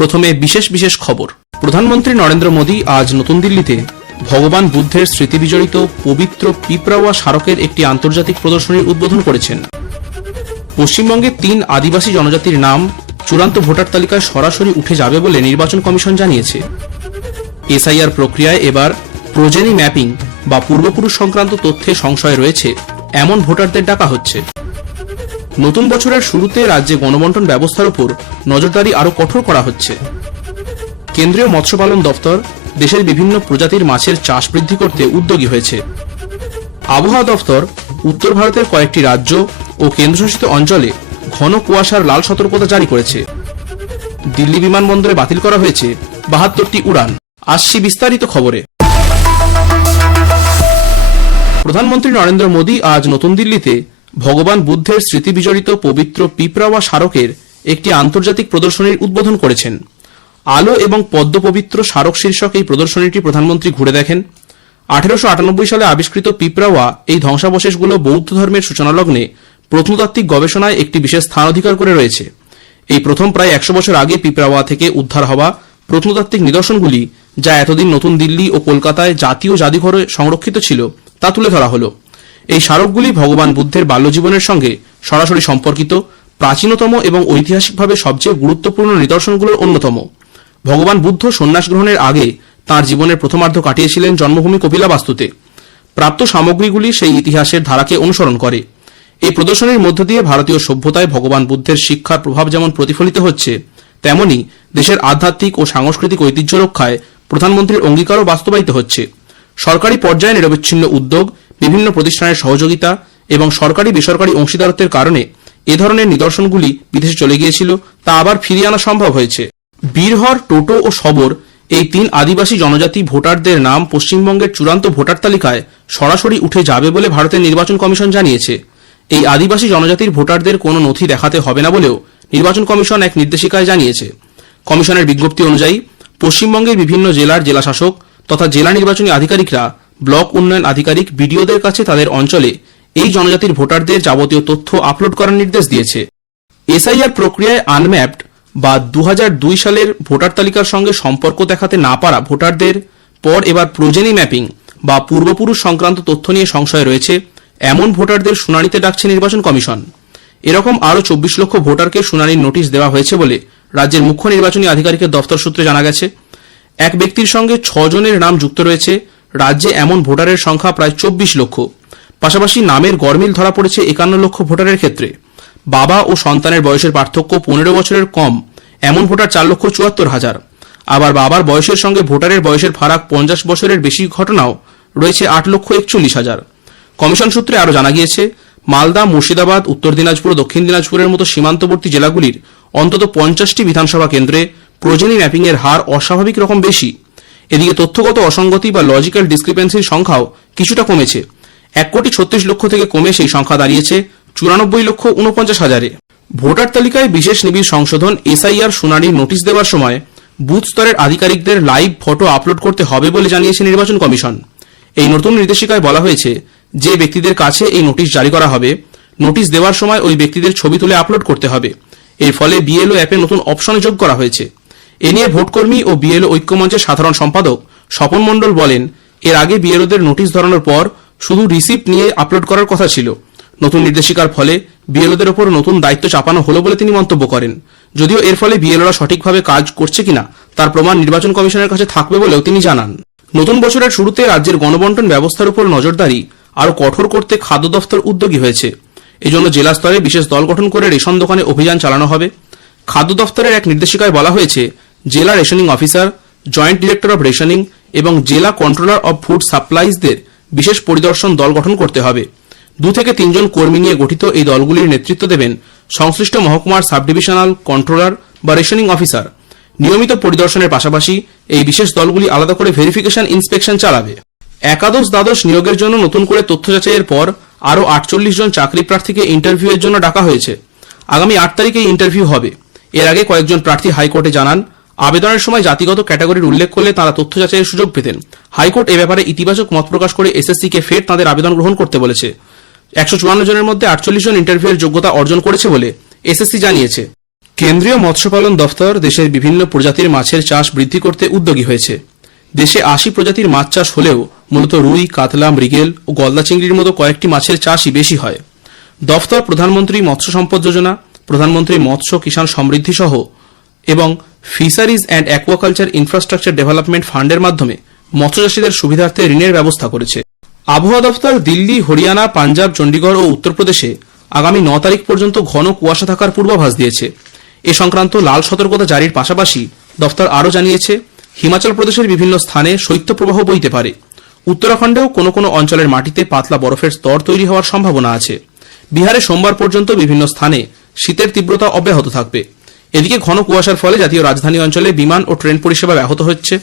প্রথমে বিশেষ বিশেষ খবর। প্রধানমন্ত্রী নরেন্দ্র মোদী আজ নতুন দিল্লিতে ভগবান বুদ্ধের স্মৃতি বিজড়িত পবিত্র পিপরাওয়া স্মারকের একটি আন্তর্জাতিক প্রদর্শনীর উদ্বোধন করেছেন। পশ্চিমবঙ্গে তিন আদিবাসী জনজাতির নাম চূড়ান্ত ভোটার তালিকায় সরাসরি উঠে যাবে বলে নির্বাচন কমিশন জানিয়েছে। এসআইআর প্রক্রিয়ায় এবার প্রোজেনি ম্যাপিং বা পূর্বপুরুষ সংক্রান্ত তথ্যে সংশয় রয়েছে, এমন ভোটারদের ডাকা হচ্ছে। নতুন বছরের শুরুতে রাজ্যে গণবন্টন ব্যবস্থার উপর নজরদারি আরও কঠোর করা হচ্ছে। কেন্দ্রীয় মৎস্যপালন দপ্তর দেশের বিভিন্ন প্রজাতির মাছের চাষ বৃদ্ধি করতে উদ্যোগী হয়েছে। আবহাওয়া দপ্তর উত্তর ভারতের কয়েকটি রাজ্য ও কেন্দ্রশাসিত অঞ্চলে ঘন কুয়াশার লাল সতর্কতা জারি করেছে। দিল্লি বিমানবন্দরে বাতিল করা হয়েছে বাহাত্তরটি উড়ান। আসছি বিস্তারিত খবরে। প্রধানমন্ত্রী নরেন্দ্র মোদী আজ নতুন দিল্লিতে ভগবান বুদ্ধের স্মৃতি বিজড়িত পবিত্র পিপরাওয়া স্মারকের একটি আন্তর্জাতিক প্রদর্শনীর উদ্বোধন করেছেন। আলো এবং পদ্ম পবিত্র স্মারক শীর্ষক এই প্রদর্শনীটি প্রধানমন্ত্রী ঘুরে দেখেন। আঠেরোশো আটানব্বই সালে আবিষ্কৃত পিপরাওয়া এই ধ্বংসাবশেষগুলো বৌদ্ধ ধর্মের সূচনা লগ্নে প্রত্নতাত্ত্বিক গবেষণায় একটি বিশেষ স্থান অধিকার করে রয়েছে। এই প্রথম প্রায় একশো বছর আগে পিপরাওয়া থেকে উদ্ধার হওয়া প্রত্নতাত্ত্বিক নিদর্শনগুলি যা এতদিন নতুন দিল্লি ও কলকাতায় জাতীয় জাদুঘরে সংরক্ষিত ছিল তা তুলে ধরা হলো। এই স্মারকগুলি ভগবান বুদ্ধের বাল্যজীবনের সঙ্গে সরাসরি সম্পর্কিত, প্রাচীনতম এবং ঐতিহাসিকভাবে সবচেয়ে গুরুত্বপূর্ণ নিদর্শনগুলোর অন্যতম। ভগবান বুদ্ধ সন্ন্যাস গ্রহণের আগে তাঁর জীবনের প্রথমার্ধ কাটিয়েছিলেন জন্মভূমি কপিলাবাস্তুতে। প্রাপ্ত সামগ্রীগুলি সেই ইতিহাসের ধারাকে অনুসরণ করে। এই প্রদর্শনীর মধ্য দিয়ে ভারতীয় সভ্যতায় ভগবান বুদ্ধের শিক্ষার প্রভাব যেমন প্রতিফলিত হচ্ছে, তেমনি দেশের আধ্যাত্মিক ও সাংস্কৃতিক ঐতিহ্য রক্ষায় প্রধানমন্ত্রীর অঙ্গীকারও বাস্তবায়িত হচ্ছে। সরকারি পর্যায়ে নিরবিচ্ছিন্ন উদ্যোগ বিভিন্ন প্রতিষ্ঠানের সহযোগিতা এবং সরকারি বেসরকারি অংশীদারত্বের কারণে এ ধরনের নিদর্শনগুলি বিদেশে চলে গিয়েছিল, তা আবার ফিরিয়ে আনা সম্ভব হয়েছে। বীরহর, টোটো ও সবর এই তিন আদিবাসী জনজাতি ভোটারদের নাম পশ্চিমবঙ্গের চূড়ান্ত ভোটার তালিকায় সরাসরি উঠে যাবে বলে ভারতের নির্বাচন কমিশন জানিয়েছে। এই আদিবাসী জনজাতির ভোটারদের কোনো নথি দেখাতে হবে না বলেও নির্বাচন কমিশন এক নির্দেশিকায় জানিয়েছে। কমিশনের বিজ্ঞপ্তি অনুযায়ী, পশ্চিমবঙ্গের বিভিন্ন জেলার জেলাশাসক তথা জেলা নির্বাচনী আধিকারিকরা ব্লক উন্নয়ন আধিকারিক বিডিওদের কাছে তাদের অঞ্চলে এই জনজাতির ভোটারদের যাবতীয় তথ্য আপলোড করার নির্দেশ দিয়েছে। এসআইআর প্রক্রিয়ায় আনম্যাপড বা দু হাজার দুই সালের ভোটার তালিকার সঙ্গে সম্পর্ক দেখাতে না পারা ভোটারদের পর এবার প্রোজেনি ম্যাপিং বা পূর্বপুরুষ সংক্রান্ত তথ্য নিয়ে সংশয় রয়েছে, এমন ভোটারদের শুনানিতে ডাকছে নির্বাচন কমিশন। এরকম আরও চব্বিশ লক্ষ ভোটারকে শুনানির নোটিশ দেওয়া হয়েছে বলে রাজ্যের মুখ্য নির্বাচনী আধিকারিকের দফতর সূত্রে জানা গেছে। এক ব্যক্তির সঙ্গে ছজনের নাম যুক্ত রয়েছে রাজ্যে এমন ভোটারের সংখ্যা প্রায় চব্বিশ লক্ষ। পাশাপাশি নামের গরমিল ধরা পড়েছে একান্ন লক্ষ ভোটারের ক্ষেত্রে। বাবা ও সন্তানের বয়সের পার্থক্য পনেরো বছরের কম, এমন ভোটার চার লক্ষ চুয়াত্তর হাজার। আবার বাবার বয়সের সঙ্গে ভোটারের বয়সের ফারাক পঞ্চাশ বছরের বেশি ঘটনাও রয়েছে আট লক্ষ একচল্লিশ হাজার। কমিশন সূত্রে আরও জানা গিয়েছে, মালদা, মুর্শিদাবাদ, উত্তর দিনাজপুর, দক্ষিণ দিনাজপুরের মতো সীমান্তবর্তী জেলাগুলির অন্তত পঞ্চাশটি বিধানসভা কেন্দ্রে প্রোজেনি ম্যাপিংয়ের হার অস্বাভাবিক রকম বেশি। এদিকে তথ্যগত অসঙ্গতি বা লজিক্যাল ডিসক্রিপেন্সির সংখ্যাও কিছুটা কমেছে। এক কোটি ছত্রিশ লক্ষ থেকে কমে সেই সংখ্যা দাঁড়িয়েছে চুরানব্বই লক্ষ উনপঞ্চাশ হাজারে। ভোটার তালিকায় বিশেষ নিবিড় সংশোধন, এসআইআর শুনানির নোটিশ দেওয়ার সময় বুথ স্তরের আধিকারিকদের লাইভ ফটো আপলোড করতে হবে বলে জানিয়েছে নির্বাচন কমিশন। এই নতুন নির্দেশিকায় বলা হয়েছে, যে ব্যক্তিদের কাছে এই নোটিশ জারি করা হবে, নোটিশ দেওয়ার সময় ওই ব্যক্তিদের ছবি তুলে আপলোড করতে হবে। এর ফলে বিএলও অ্যাপে নতুন অপশন যোগ করা হয়েছে। এ নিয়ে ভোটকর্মী ও বিএলও ঐক্যমঞ্চের সাধারণ সম্পাদক স্বপন মণ্ডল বলেন, এর আগে বিএলওদের নোটিশ ধরানোর পর শুধু রিসিপ্ট নিয়ে আপলোড করার কথা ছিল। নতুন নির্দেশিকার ফলে বিএলওদের ওপর নতুন দায়িত্ব চাপানো হলো বলে তিনি মন্তব্য করেন। যদিও এর ফলে বিএলওরা সঠিকভাবে কাজ করছে কিনা, তার প্রমাণ নির্বাচন কমিশনের কাছে থাকবে বলেও তিনি জানান। নতুন বছরের শুরুতে রাজ্যের গণবন্টন ব্যবস্থার উপর নজরদারি আরও কঠোর করতে খাদ্য দফতর উদ্যোগী হয়েছে। এজন্য জেলা স্তরে বিশেষ দল গঠন করে রেশন দোকানে অভিযান চালানো হবে। খাদ্য দফতরের এক নির্দেশিকায় বলা হয়েছে জেলা rationing officer, joint director of rationing এবং জেলা কন্ট্রোলার অব ফুড সাপ্লাইজদের বিশেষ পরিদর্শন দল গঠন করতে হবে। দু থেকে তিনজন কর্মী নিয়ে গঠিত এই দলগুলির নেতৃত্ব দেবেন সংশ্লিষ্ট মহকুমার সাব ডিভিশনাল কন্ট্রোলার বা রেশনিং অফিসার। নিয়মিত পরিদর্শনের পাশাপাশি এই বিশেষ দলগুলি আলাদা করে ভেরিফিকেশন ইন্সপেকশন চালাবে। একাদশ দ্বাদশ নিয়োগের জন্য নতুন করে তথ্য যাচাইয়ের পর আরও আটচল্লিশ জন চাকরি প্রার্থীকে ইন্টারভিউয়ের জন্য ডাকা হয়েছে। আগামী আট তারিখে ইন্টারভিউ হবে। এর আগে কয়েকজন প্রার্থী হাইকোর্টে জানান আবেদনের সময় জাতিগত ক্যাটাগরির উল্লেখ করলে তারা তথ্য যাচাইয়ের সুযোগ পেতেন। হাইকোর্ট এ ব্যাপারে ইতিবাচক মত প্রকাশ করে এসএসসি কে ফের তাদের আবেদন গ্রহণ করতে বলেছে। একশো চুয়ান্ন জনের মধ্যে আটচল্লিশ জন ইন্টারভিউয়ের যোগ্যতা অর্জন করেছে বলে এসএসসি জানিয়েছে। কেন্দ্রীয় মৎস্যপালন দফতর দেশের বিভিন্ন প্রজাতির মাছের চাষ বৃদ্ধি করতে উদ্যোগী হয়েছে। দেশে আশি প্রজাতির মাছ চাষ হলেও মূলত রুই, কাতলা, মৃগেল ও গলদা চিংড়ির মতো কয়েকটি মাছের চাষই বেশি হয়। দফতর প্রধানমন্ত্রী মৎস্য সম্পদ যোজনা, প্রধানমন্ত্রী মৎস্য কিষাণ সমৃদ্ধি সহ এবং fisheries and aquaculture infrastructure development ফান্ডের মাধ্যমে মৎস্যচাষীদের সুবিধার্থে ঋণের ব্যবস্থা করেছে। আবহাওয়া দফতর দিল্লি, হরিয়ানা, পাঞ্জাব, চণ্ডীগড় ও উত্তরপ্রদেশে আগামী ন তারিখ পর্যন্ত ঘন কুয়াশা থাকার পূর্বাভাস দিয়েছে। এ সংক্রান্ত লাল সতর্কতা জারির পাশাপাশি দফতর আরও জানিয়েছে, হিমাচল প্রদেশের বিভিন্ন স্থানে শৈত্যপ্রবাহ বইতে পারে। উত্তরাখণ্ডেও কোনো কোনো অঞ্চলের মাটিতে পাতলা বরফের স্তর তৈরি হওয়ার সম্ভাবনা আছে। বিহারে সোমবার পর্যন্ত বিভিন্ন স্থানে শীতের তীব্রতা অব্যাহত থাকবে। এদিকে ঘন কুয়াশার ফলে জাতীয় রাজধানী অঞ্চলে বিমান ও ট্রেন পরিষেবা ব্যাহত হচ্ছে।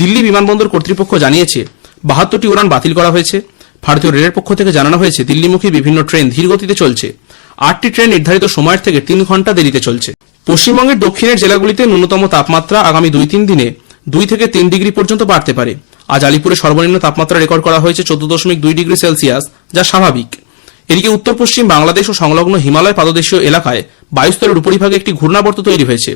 দিল্লি বিমানবন্দর কর্তৃপক্ষ জানিয়েছে, বাহাত্তরটি উড়ান বাতিল করা হয়েছে। ভারতীয় রেলের পক্ষ থেকে জানানো হয়েছে, দিল্লিমুখী বিভিন্ন ট্রেন ধীর গতিতে চলছে। আটটি ট্রেন নির্ধারিত সময়ের থেকে তিন ঘণ্টা দেরিতে চলছে। পশ্চিমবঙ্গের দক্ষিণের জেলাগুলিতে ন্যূনতম তাপমাত্রা আগামী দুই তিন দিনে দুই থেকে তিন ডিগ্রি পর্যন্ত বাড়তে পারে। আজ আলিপুরে সর্বনিম্ন তাপমাত্রা রেকর্ড করা হয়েছে চোদ্দ দশমিক দুই ডিগ্রি সেলসিয়াস, যা স্বাভাবিক। এদিকে উত্তর পশ্চিম বাংলাদেশ ও সংলগ্ন হিমালয় পাদদেশীয় এলাকায় বায়ুস্তরের উপরিভাগে একটি ঘূর্ণাবর্ত তৈরি হয়েছে।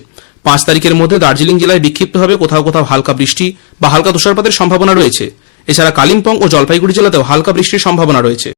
পাঁচ তারিখের মধ্যে দার্জিলিং জেলায় বিক্ষিপ্তভাবে কোথাও কোথাও হালকা বৃষ্টি বা হালকা তুষারপাতের সম্ভাবনা রয়েছে। এছাড়া কালিম্পং ও জলপাইগুড়ি জেলাতেও হালকা বৃষ্টির সম্ভাবনা রয়েছে।